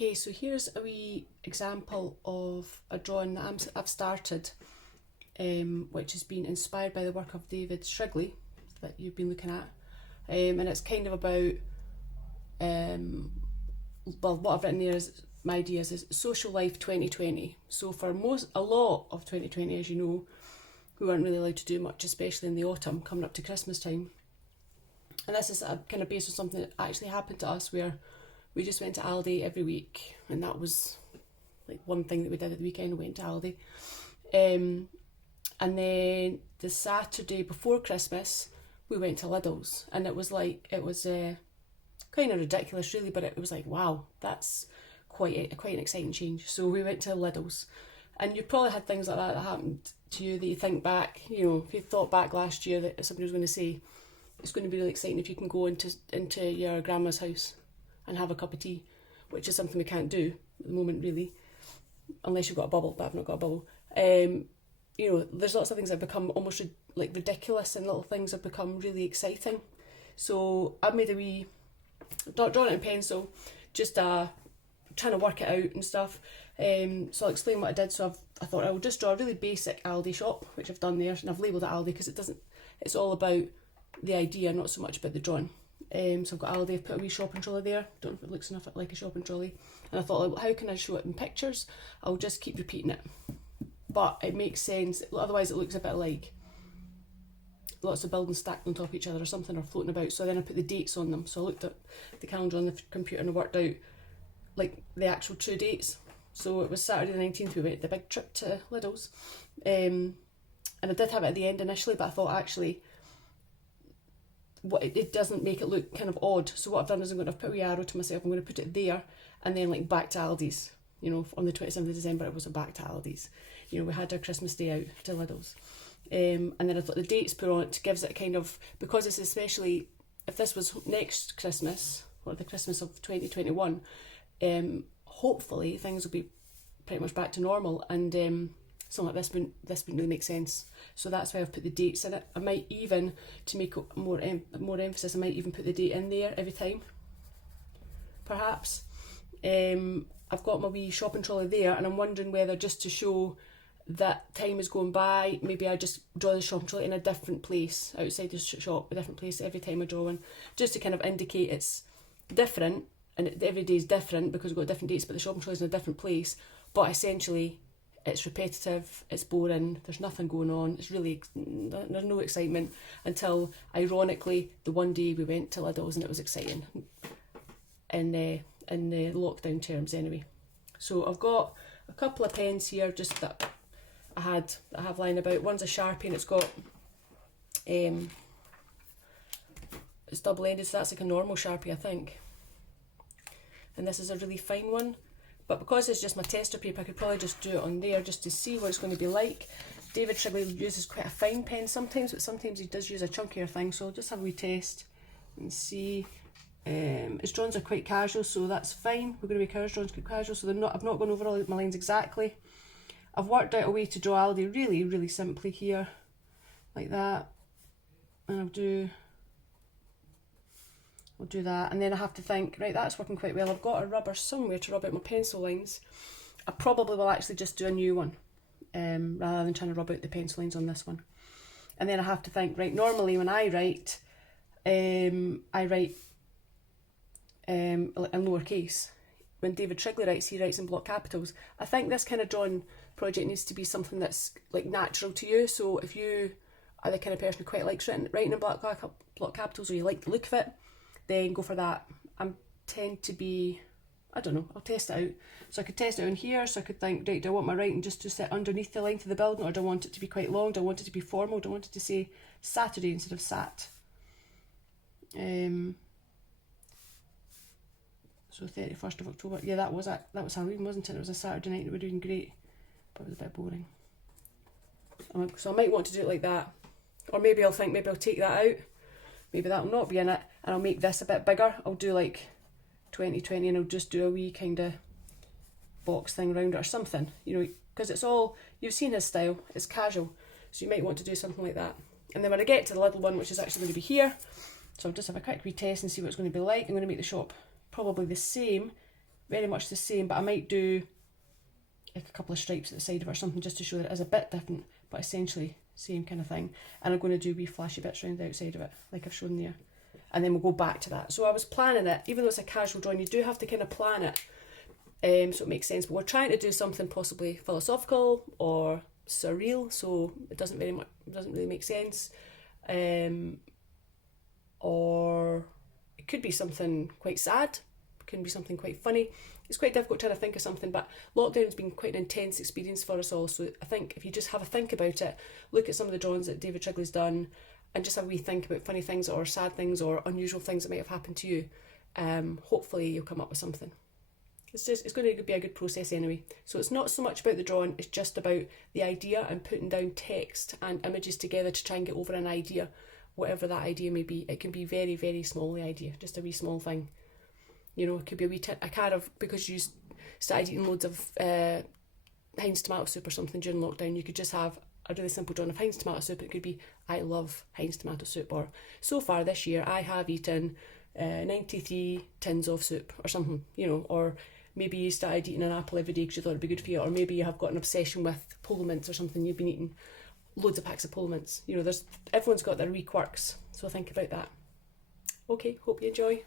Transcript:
Okay, so here's a wee example of a drawing that I've started, which has been inspired by the work of David Shrigley that you've been looking at. And it's kind of about, well, what I've written there is, my ideas is social life 2020. So for a lot of 2020, as you know, we weren't really allowed to do much, especially in the autumn, coming up to Christmas time. And this is kind of based on something that actually happened to us, where we just went to Aldi every week, and that was like one thing that we did at the weekend. We went to Aldi, and then the Saturday before Christmas we went to Lidl's, and it was kind of ridiculous really, but it was like, wow, that's quite an exciting change. So we went to Lidl's, and you probably had things like that happened to you that you think back, you know, if you thought back last year that somebody was going to say it's going to be really exciting if you can go into your grandma's house and have a cup of tea, which is something we can't do at the moment really, unless you've got a bubble, but I've not got a bubble. You know, there's lots of things that become almost like ridiculous, and little things have become really exciting. So I've made a wee, drawn it in pencil, just trying to work it out and stuff. So I'll explain what I did. So I thought I would just draw a really basic Aldi shop, which I've done there, and I've labelled it Aldi because it's all about the idea, not so much about the drawing. So I've got Aldi, I've put a wee shopping trolley there, don't know if it looks enough like a shopping trolley, and I thought, like, how can I show it in pictures? I'll just keep repeating it, but it makes sense, otherwise it looks a bit like lots of buildings stacked on top of each other or something, or floating about. So then I put the dates on them. So I looked at the calendar on the computer and I worked out like the actual true dates. So it was Saturday the 19th we went the big trip to Lidl's, and I did have it at the end initially, but I thought actually it doesn't make it look kind of odd. So what I've done is I'm going to put a wee arrow to myself, I'm going to put it there, and then like back to Aldi's, you know, on the 27th of December it was a back to Aldi's. You know, we had our Christmas day out to Lidl's. And then I thought the dates put on it gives it kind of, because it's especially, if this was next Christmas, or the Christmas of 2021, hopefully things will be pretty much back to normal, and something like this wouldn't really make sense. So that's why I've put the dates in it. I might even, to make more emphasis, I might even put the date in there every time, perhaps. I've got my wee shopping trolley there, and I'm wondering whether, just to show that time is going by, maybe I just draw the shopping trolley in a different place outside the shop, a different place every time I draw one, just to kind of indicate it's different, and every day is different because we've got different dates, but the shopping trolley's in a different place, but essentially it's repetitive, it's boring, there's nothing going on, there's no excitement, until ironically the one day we went to Lidl's and it was exciting, in the lockdown terms anyway. So I've got a couple of pens here just that I have lying about. One's a Sharpie, and it's got it's double-ended, so that's like a normal Sharpie I think, and this is a really fine one, but because it's just my tester paper I could probably just do it on there just to see what it's going to be like. David Shrigley uses quite a fine pen sometimes, but sometimes he does use a chunkier thing, so I'll just have a wee test and see. His drawings are quite casual, so that's fine. We're going to make ours drawings quite casual, so I've not gone over all my lines exactly. I've worked out a way to draw Aldi really, really simply here, like that, and I'll do that, and then I have to think, right, that's working quite well. I've got a rubber somewhere to rub out my pencil lines. I probably will actually just do a new one, rather than trying to rub out the pencil lines on this one. And then I have to think, right, normally when I write in lowercase. When David Shrigley writes, he writes in block capitals. I think this kind of drawing project needs to be something that's like natural to you. So if you are the kind of person who quite likes writing in block capitals, or you like the look of it, then go for that. I tend to be, I don't know, I'll test it out. So I could test it out in here, so I could think, right, do I want my writing just to sit underneath the length of the building, or do I want it to be quite long? Do I want it to be formal? Do I want it to say Saturday instead of sat? So 31st of October, yeah, that was Halloween, wasn't it? It was a Saturday night, it would have been great, but it was a bit boring. So I might want to do it like that, or maybe I'll think, maybe I'll take that out, maybe that'll not be in it, and I'll make this a bit bigger. I'll do like 2020, and I'll just do a wee kind of box thing around it or something, you know, because it's all, you've seen his style, it's casual, so you might want to do something like that. And then when I get to the little one, which is actually going to be here, so I'll just have a quick retest and see what it's going to be like. I'm going to make the shop probably the same very much the same, but I might do like a couple of stripes at the side of it or something just to show that it is a bit different, but essentially same kind of thing. And I'm going to do wee flashy bits around the outside of it, like I've shown there. And then we'll go back to that. So I was planning it, even though it's a casual drawing, you do have to kind of plan it, so it makes sense. But we're trying to do something possibly philosophical or surreal, so it doesn't really make sense. Or it could be something quite sad, it can be something quite funny. It's quite difficult trying to think of something, but lockdown's been quite an intense experience for us all. So I think if you just have a think about it, look at some of the drawings that David Shrigley's done, and just have a wee think about funny things or sad things or unusual things that might have happened to you. Hopefully you'll come up with something. It's going to be a good process anyway. So it's not so much about the drawing, it's just about the idea and putting down text and images together to try and get over an idea, whatever that idea may be. It can be very, very small, the idea, just a wee small thing. You know, it could be a kind of, because you started eating loads of Heinz tomato soup or something during lockdown, you could just have a really simple drawing of Heinz tomato soup. It could be, I love Heinz tomato soup, or so far this year I have eaten 93 tins of soup or something, you know. Or maybe you started eating an apple every day because you thought it'd be good for you, or maybe you have got an obsession with Polo Mints or something, you've been eating loads of packs of Polo Mints. You know, everyone's got their wee quirks, so think about that. Okay, hope you enjoy.